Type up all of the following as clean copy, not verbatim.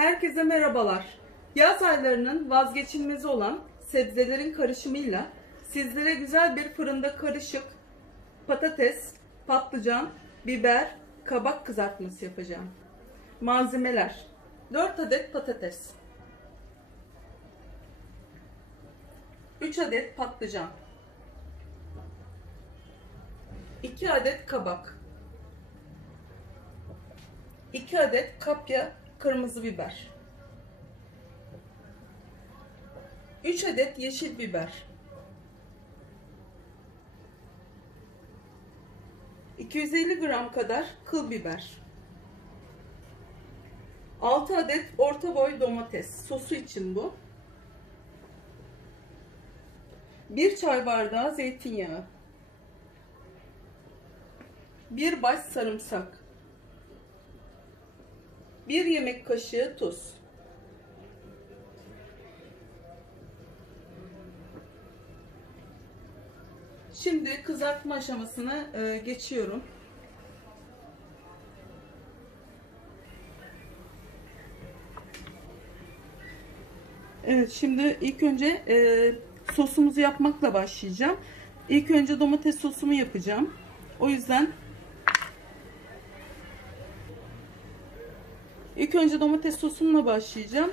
Herkese merhabalar. Yaz aylarının vazgeçilmezi olan sebzelerin karışımıyla sizlere güzel bir fırında karışık patates, patlıcan, biber, kabak kızartması yapacağım. Malzemeler: 4 adet patates, 3 adet patlıcan, 2 adet kabak, 2 adet kapya kırmızı biber, 3 adet yeşil biber, 250 gram kadar kıl biber, 6 adet orta boy domates, sosu için bu, 1 çay bardağı zeytinyağı, 1 baş sarımsak, 1 yemek kaşığı tuz. Şimdi kızartma aşamasına geçiyorum. Evet, şimdi ilk önce sosumuzu yapmakla başlayacağım. İlk önce domates sosumu yapacağım. O yüzden ilk önce domates sosumla başlayacağım.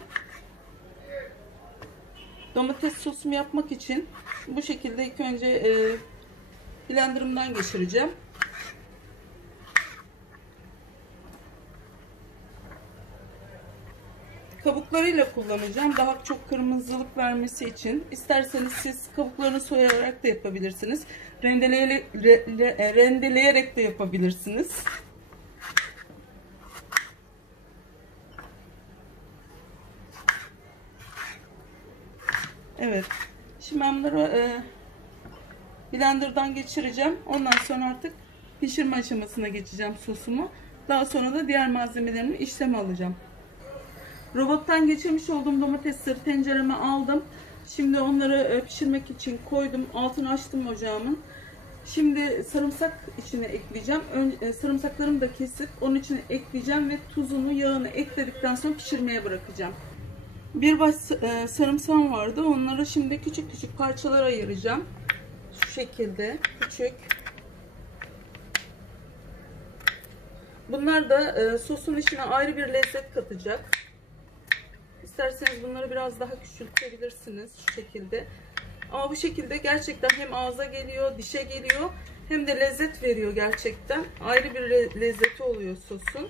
Domates sosumu yapmak için bu şekilde ilk önce blenderımdan geçireceğim. Kabuklarıyla kullanacağım. Daha çok kırmızılık vermesi için. İsterseniz siz kabuklarını soyarak da yapabilirsiniz. Rendeleyerek de yapabilirsiniz. Evet. Şimdi ben bunları blenderdan geçireceğim. Ondan sonra artık pişirme aşamasına geçeceğim sosumu. Daha sonra da diğer malzemelerimi işleme alacağım. Robottan geçirmiş olduğum domatesleri tencereme aldım. Şimdi onları pişirmek için koydum. Altını açtım ocağımın. Şimdi sarımsak içine ekleyeceğim. Sarımsaklarımı da kesip onun içine ekleyeceğim ve tuzunu, yağını ekledikten sonra pişirmeye bırakacağım. Bir baş sarımsağım vardı. Onları şimdi küçük küçük parçalara ayıracağım. Şu şekilde küçük. Bunlar da sosun içine ayrı bir lezzet katacak. İsterseniz bunları biraz daha küçültebilirsiniz şu şekilde. Ama bu şekilde gerçekten hem ağza geliyor, dişe geliyor, hem de lezzet veriyor gerçekten. Ayrı bir lezzeti oluyor sosun.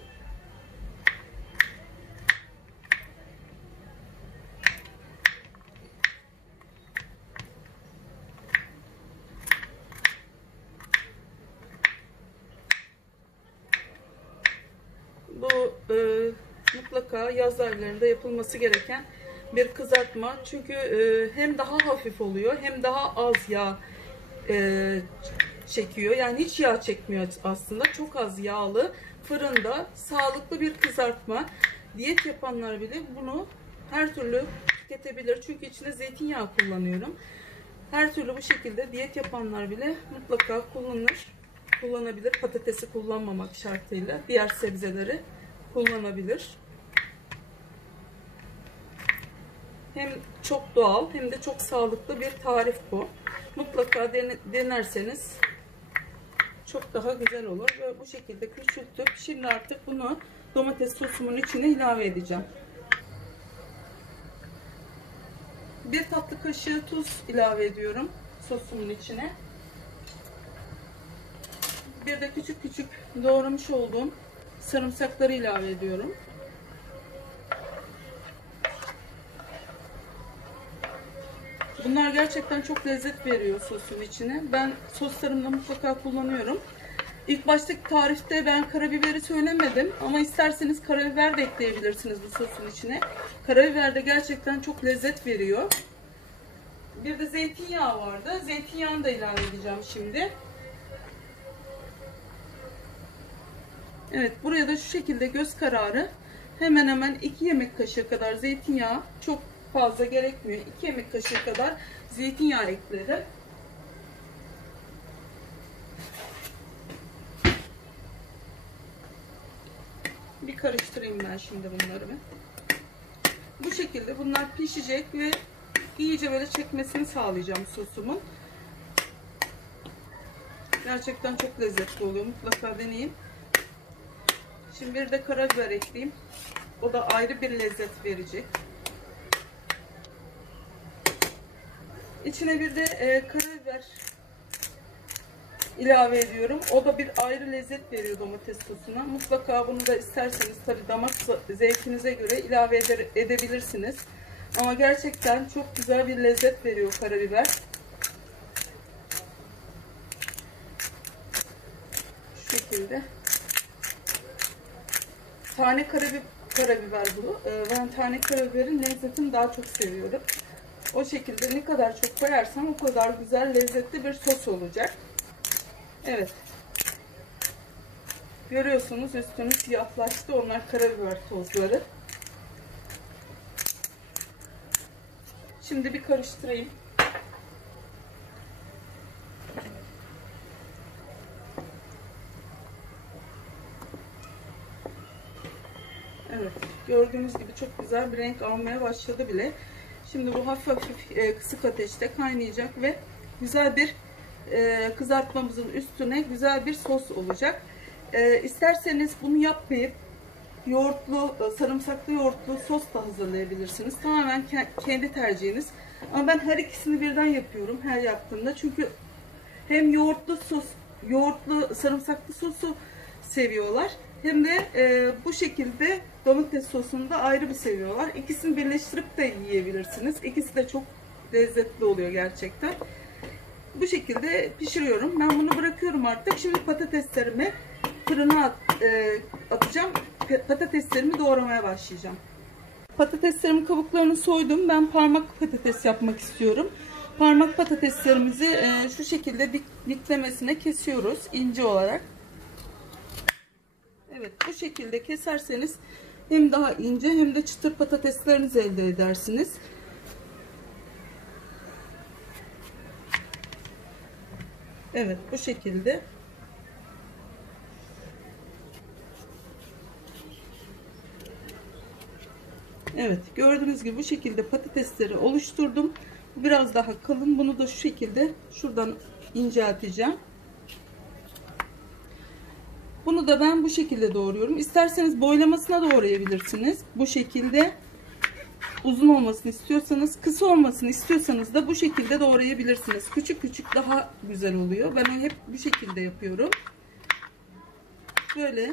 Bu mutlaka yaz aylarında yapılması gereken bir kızartma. Çünkü hem daha hafif oluyor hem daha az yağ çekiyor. Yani hiç yağ çekmiyor aslında. Çok az yağlı, fırında sağlıklı bir kızartma. Diyet yapanlar bile bunu her türlü tüketebilir. Çünkü içine zeytinyağı kullanıyorum. Her türlü bu şekilde diyet yapanlar bile mutlaka kullanabilir. Patatesi kullanmamak şartıyla diğer sebzeleri kullanabilir. Hem çok doğal hem de çok sağlıklı bir tarif bu. Mutlaka denerseniz çok daha güzel olur. Ve bu şekilde küçültüp şimdi artık bunu domates sosumun içine ilave edeceğim. 1 tatlı kaşığı tuz ilave ediyorum sosumun içine. Bir de küçük küçük doğramış olduğum sarımsakları ilave ediyorum. Bunlar gerçekten çok lezzet veriyor sosun içine. Ben soslarımda mutlaka kullanıyorum. İlk baştaki tarifte ben karabiberi söylemedim ama isterseniz karabiber de ekleyebilirsiniz bu sosun içine. Karabiber de gerçekten çok lezzet veriyor. Bir de zeytinyağı vardı. Zeytinyağını da ilave edeceğim şimdi. Evet, buraya da şu şekilde göz kararı hemen hemen 2 yemek kaşığı kadar zeytinyağı, çok fazla gerekmiyor. 2 yemek kaşığı kadar zeytinyağı ekledim. Bir karıştırayım ben şimdi bunları. Bu şekilde bunlar pişecek ve iyice böyle çekmesini sağlayacağım sosumun. Gerçekten çok lezzetli oluyor. Mutlaka deneyin. Şimdi bir de karabiber ekleyeyim. O da ayrı bir lezzet verecek. İçine bir de karabiber ilave ediyorum. O da bir ayrı lezzet veriyor domates sosuna. Mutlaka bunu da isterseniz tabii damak zevkinize göre ilave edebilirsiniz. Ama gerçekten çok güzel bir lezzet veriyor karabiber. Şu şekilde. Tane karabiber bu. Ben tane karabiberin lezzetini daha çok seviyorum. O şekilde ne kadar çok koyarsam o kadar güzel lezzetli bir sos olacak. Evet. Görüyorsunuz üstünü siyahlaştı. Onlar karabiber tozları. Şimdi bir karıştırayım. Evet. Gördüğünüz gibi çok güzel bir renk almaya başladı bile. Şimdi bu hafif hafif kısık ateşte kaynayacak ve güzel bir kızartmamızın üstüne güzel bir sos olacak. İsterseniz bunu yapmayıp yoğurtlu, sarımsaklı yoğurtlu sos da hazırlayabilirsiniz. Tamamen kendi tercihiniz. Ama ben her ikisini birden yapıyorum her yaptığımda. Çünkü hem yoğurtlu sarımsaklı sosu seviyorlar. Hem de bu şekilde domates sosunu da ayrı bir seviyorlar. İkisini birleştirip de yiyebilirsiniz. İkisi de çok lezzetli oluyor gerçekten. Bu şekilde pişiriyorum. Ben bunu bırakıyorum artık. Şimdi patateslerimi fırına atacağım. Patateslerimi doğramaya başlayacağım. Patateslerimin kabuklarını soydum. Ben parmak patates yapmak istiyorum. Parmak patateslerimizi şu şekilde diklemesine kesiyoruz ince olarak. Evet, bu şekilde keserseniz hem daha ince hem de çıtır patateslerinizi elde edersiniz. Evet, bu şekilde. Evet, gördüğünüz gibi bu şekilde patatesleri oluşturdum. Biraz daha kalın. Bunu da şu şekilde şuradan incelteceğim. Bunu da ben bu şekilde doğruyorum. İsterseniz boylamasına doğrayabilirsiniz. Bu şekilde uzun olmasını istiyorsanız, kısa olmasını istiyorsanız da bu şekilde doğrayabilirsiniz. Küçük küçük daha güzel oluyor. Ben hep bu şekilde yapıyorum. Böyle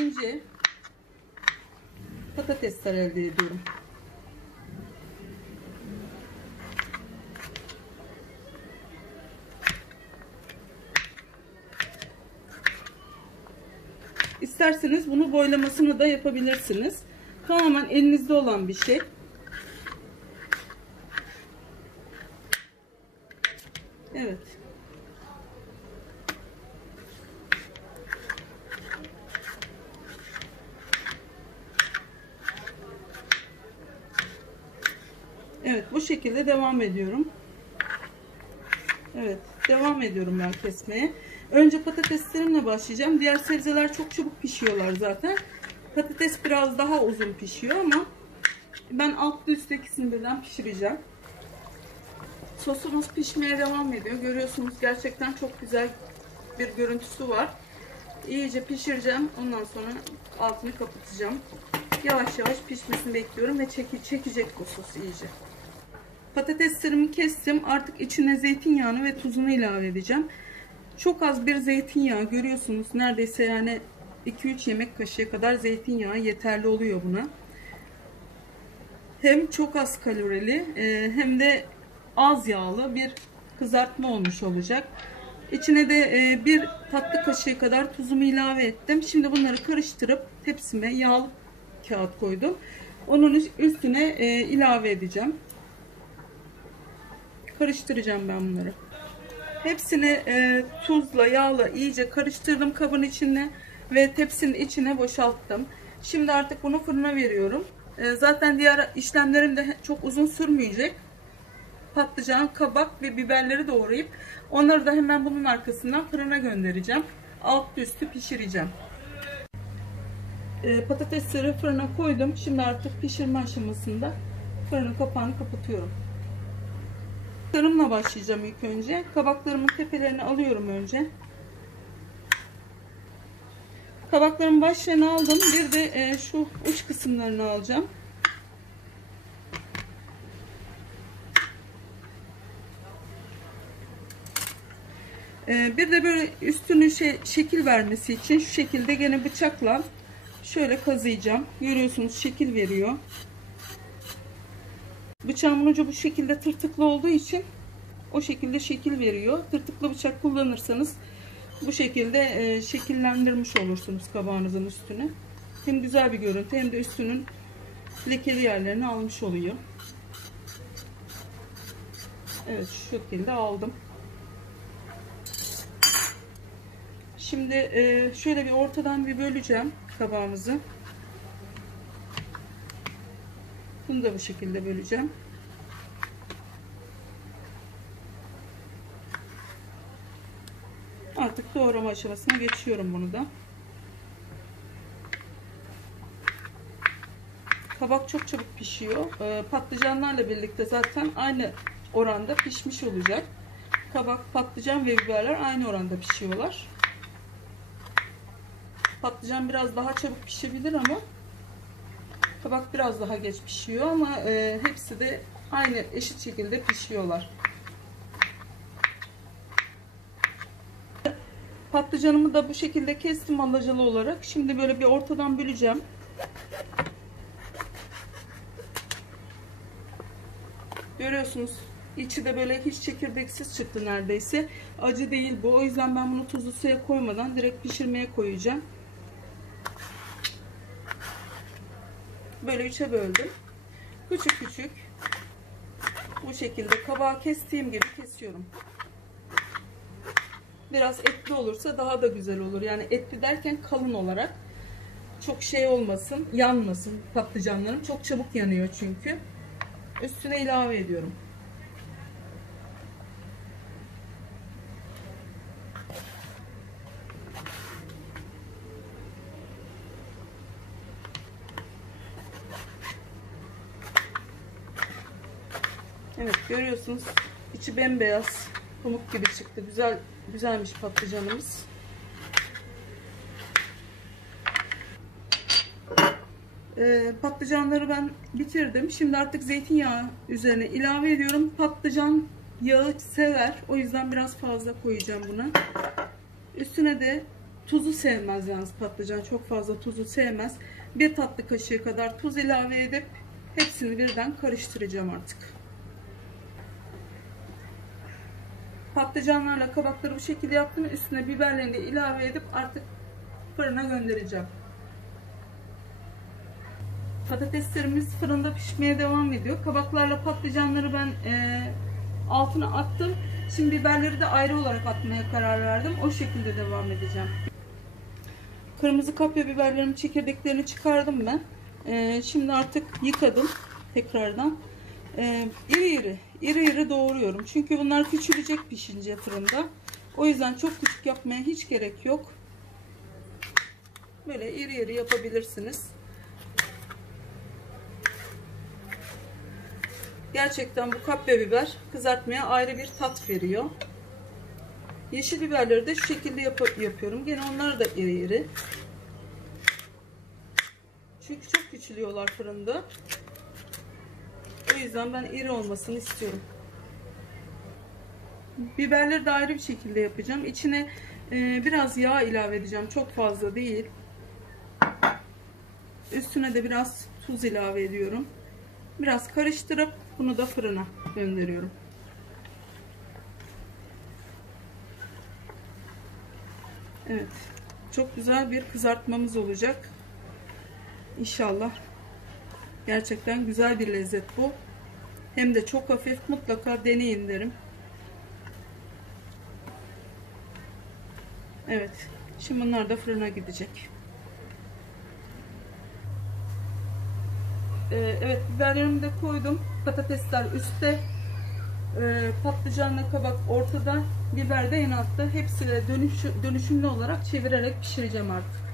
ince patatesler elde ediyorum. İsterseniz bunu boylamasını da yapabilirsiniz. Tamamen elinizde olan bir şey. Evet. Evet, bu şekilde devam ediyorum. Evet, devam ediyorum ben kesmeye. Önce patateslerimle başlayacağım. Diğer sebzeler çok çabuk pişiyorlar zaten. Patates biraz daha uzun pişiyor ama ben altlı üstte ikisini birden pişireceğim. Sosumuz pişmeye devam ediyor. Görüyorsunuz gerçekten çok güzel bir görüntüsü var. İyice pişireceğim. Ondan sonra altını kapatacağım. Yavaş yavaş pişmesini bekliyorum ve çekecek bu sos iyice. Patateslerimi kestim. Artık içine zeytinyağını ve tuzunu ilave edeceğim. Çok az bir zeytinyağı görüyorsunuz. Neredeyse yani 2-3 yemek kaşığı kadar zeytinyağı yeterli oluyor buna. Hem çok az kalorili hem de az yağlı bir kızartma olmuş olacak. İçine de bir tatlı kaşığı kadar tuzumu ilave ettim. Şimdi bunları karıştırıp tepsime yağlı kağıt koydum. Onun üstüne ilave edeceğim. Karıştıracağım ben bunları. Hepsini tuzla yağla iyice karıştırdım kabın içine ve tepsinin içine boşalttım. Şimdi artık bunu fırına veriyorum. Zaten diğer işlemlerim de çok uzun sürmeyecek. Patlıcan, kabak ve biberleri doğrayıp onları da hemen bunun arkasından fırına göndereceğim. Alt üstü pişireceğim. Patatesleri fırına koydum. Şimdi artık pişirme aşamasında fırının kapağını kapatıyorum. Kabaklarımla başlayacağım ilk önce. Kabaklarımın tepelerini alıyorum önce. Kabakların başlarını aldım. Bir de şu uç kısımlarını alacağım. Bir de böyle üstünün şekil vermesi için şu şekilde gene bıçakla şöyle kazıyacağım. Görüyorsunuz şekil veriyor. Bıçağımın ucu bu şekilde tırtıklı olduğu için o şekilde şekil veriyor. Tırtıklı bıçak kullanırsanız bu şekilde şekillendirmiş olursunuz kabağınızın üstüne. Hem güzel bir görüntü hem de üstünün lekeli yerlerini almış oluyor. Evet, şu şekilde aldım. Şimdi şöyle bir ortadan bir böleceğim kabağımızı. Bunu da bu şekilde böleceğim. Artık doğrama aşamasına geçiyorum bunu da. Kabak çok çabuk pişiyor. Patlıcanlarla birlikte zaten aynı oranda pişmiş olacak. Kabak, patlıcan ve biberler aynı oranda pişiyorlar. Patlıcan biraz daha çabuk pişebilir ama kabak biraz daha geç pişiyor ama hepsi de aynı eşit şekilde pişiyorlar. Patlıcanımı da bu şekilde kestim alacalı olarak. Şimdi böyle bir ortadan böleceğim. Görüyorsunuz içi de böyle hiç çekirdeksiz çıktı neredeyse. Acı değil bu. O yüzden ben bunu tuzlu suya koymadan direkt pişirmeye koyacağım. Böyle üçe böldüm. Küçük küçük bu şekilde kabağı kestiğim gibi kesiyorum. Biraz etli olursa daha da güzel olur. Yani etli derken kalın olarak. Çok şey olmasın, yanmasın patlıcanlarım. Çok çabuk yanıyor çünkü. Üstüne ilave ediyorum. Evet, görüyorsunuz içi bembeyaz pamuk gibi çıktı. Güzelmiş patlıcanımız. Patlıcanları ben bitirdim. Şimdi artık zeytinyağı üzerine ilave ediyorum. Patlıcan yağı sever. O yüzden biraz fazla koyacağım buna. Üstüne de tuzu sevmez yalnız patlıcan. Çok fazla tuzu sevmez. Bir tatlı kaşığı kadar tuz ilave edip hepsini birden karıştıracağım artık. Patlıcanlarla kabakları bu şekilde yaptım. Üstüne biberlerini de ilave edip artık fırına göndereceğim. Patateslerimiz fırında pişmeye devam ediyor. Kabaklarla patlıcanları ben altına attım. Şimdi biberleri de ayrı olarak atmaya karar verdim. O şekilde devam edeceğim. Kırmızı kapya biberlerimin çekirdeklerini çıkardım ben. Şimdi artık yıkadım tekrardan. İri iri doğruyorum. Çünkü bunlar küçülecek pişince fırında. O yüzden çok küçük yapmaya hiç gerek yok. Böyle iri iri yapabilirsiniz. Gerçekten bu kapya biber kızartmaya ayrı bir tat veriyor. Yeşil biberleri de şu şekilde yapıyorum. Gene onları da iri iri. Çünkü çok küçülüyorlar fırında. O yüzden ben iri olmasını istiyorum. Biberleri de ayrı bir şekilde yapacağım. İçine biraz yağ ilave edeceğim. Çok fazla değil. Üstüne de biraz tuz ilave ediyorum. Biraz karıştırıp bunu da fırına gönderiyorum. Evet. Çok güzel bir kızartmamız olacak. İnşallah. Gerçekten güzel bir lezzet bu. Hem de çok hafif. Mutlaka deneyin derim. Evet. Şimdi bunlar da fırına gidecek. Evet, biberlerimi de koydum. Patatesler üstte. Patlıcanla kabak ortada. Biber de en altta. Hepsiyle dönüşümlü olarak çevirerek pişireceğim artık.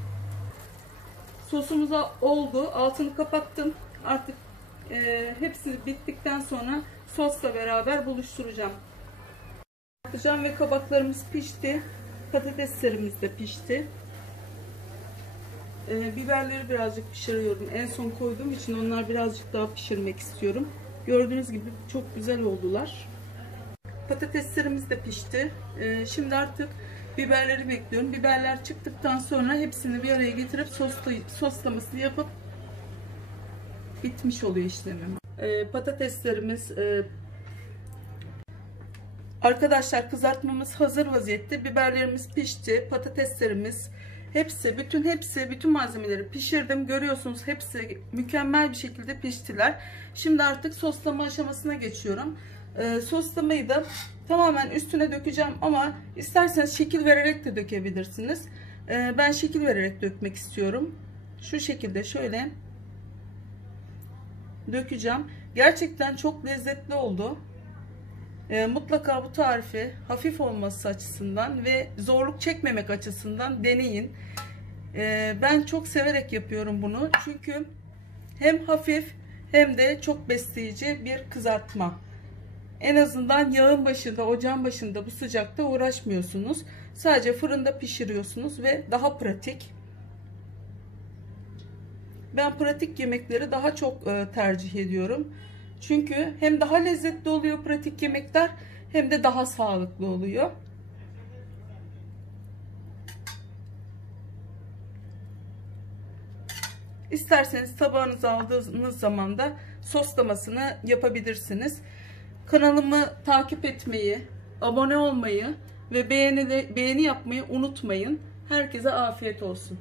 Sosumuz oldu. Altını kapattım. Artık hepsi bittikten sonra sosla beraber buluşturacağım. Patlıcan ve kabaklarımız pişti. Patateslerimiz de pişti. Biberleri birazcık pişiriyorum. En son koyduğum için onlar birazcık daha pişirmek istiyorum. Gördüğünüz gibi çok güzel oldular. Patateslerimiz de pişti. Şimdi artık biberleri bekliyorum. Biberler çıktıktan sonra hepsini bir araya getirip soslamasını yapıp bitmiş oluyor işlemim. Patateslerimiz arkadaşlar, kızartmamız hazır vaziyette. Biberlerimiz pişti. Patateslerimiz bütün malzemeleri pişirdim. Görüyorsunuz, hepsi mükemmel bir şekilde piştiler. Şimdi artık soslama aşamasına geçiyorum. Soslamayı da tamamen üstüne dökeceğim ama isterseniz şekil vererek de dökebilirsiniz. Ben şekil vererek dökmek istiyorum. Şu şekilde şöyle dökeceğim. Gerçekten çok lezzetli oldu. Mutlaka bu tarifi hafif olması açısından ve zorluk çekmemek açısından deneyin. Ben çok severek yapıyorum bunu. Çünkü hem hafif hem de çok besleyici bir kızartma. En azından yağın başında, ocağın başında bu sıcakta uğraşmıyorsunuz. Sadece fırında pişiriyorsunuz ve daha pratik. Ben pratik yemekleri daha çok tercih ediyorum. Çünkü hem daha lezzetli oluyor pratik yemekler, hem de daha sağlıklı oluyor. İsterseniz tabağınıza aldığınız zaman da soslamasını yapabilirsiniz. Kanalımı takip etmeyi, abone olmayı ve beğeni yapmayı unutmayın. Herkese afiyet olsun.